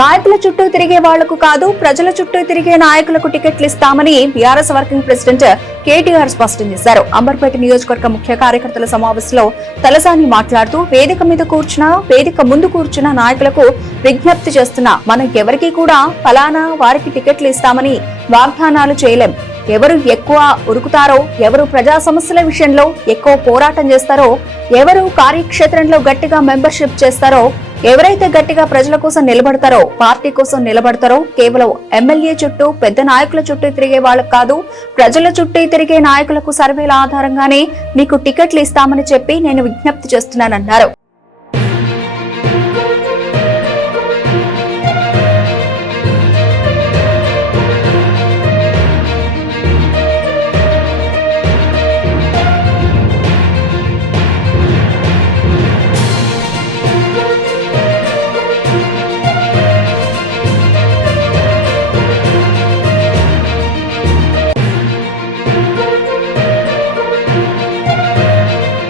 నాయకుల చుట్టూ తిరిగే వాళ్లకు కాదు, ప్రజల చుట్టూ తిరిగే నాయకులకు టికెట్లు ఇస్తామని బీఆర్ఎస్ వర్కింగ్ ప్రెసిడెంట్ కేటీఆర్ స్పష్టం చేశారు. అంబర్పేట నియోజకవర్గ ముఖ్య కార్యకర్తల సమావేశంలో తలసాని మాట్లాడుతూ, వేదిక ముందు కూర్చున్న నాయకులకు విజ్ఞప్తి చేస్తున్నా, మనం ఎవరికి కూడా ఫలానా వారికి టికెట్లు ఇస్తామని వాగ్దానాలు చేయలేం. ఎవరు ఎక్కువ ఉరుకుతారో, ఎవరు ప్రజా సమస్యల విషయంలో ఎక్కువ పోరాటం చేస్తారో, ఎవరు కార్యక్షేత్రంలో గట్టిగా మెంబర్షిప్ చేస్తారో, ఎవరైతే గట్టిగా ప్రజల కోసం నిలబడతారో, పార్టీ కోసం నిలబడతారో, కేవలం ఎమ్మెల్యే చుట్టూ పెద్ద నాయకుల చుట్టూ తిరిగే వాళ్ళకు కాదు, ప్రజల చుట్టూ తిరిగే నాయకులకు సర్వేల ఆధారంగానే మీకు టికెట్లు ఇస్తామని చెప్పి నేను విజ్ఞప్తి చేస్తున్నానన్నారు.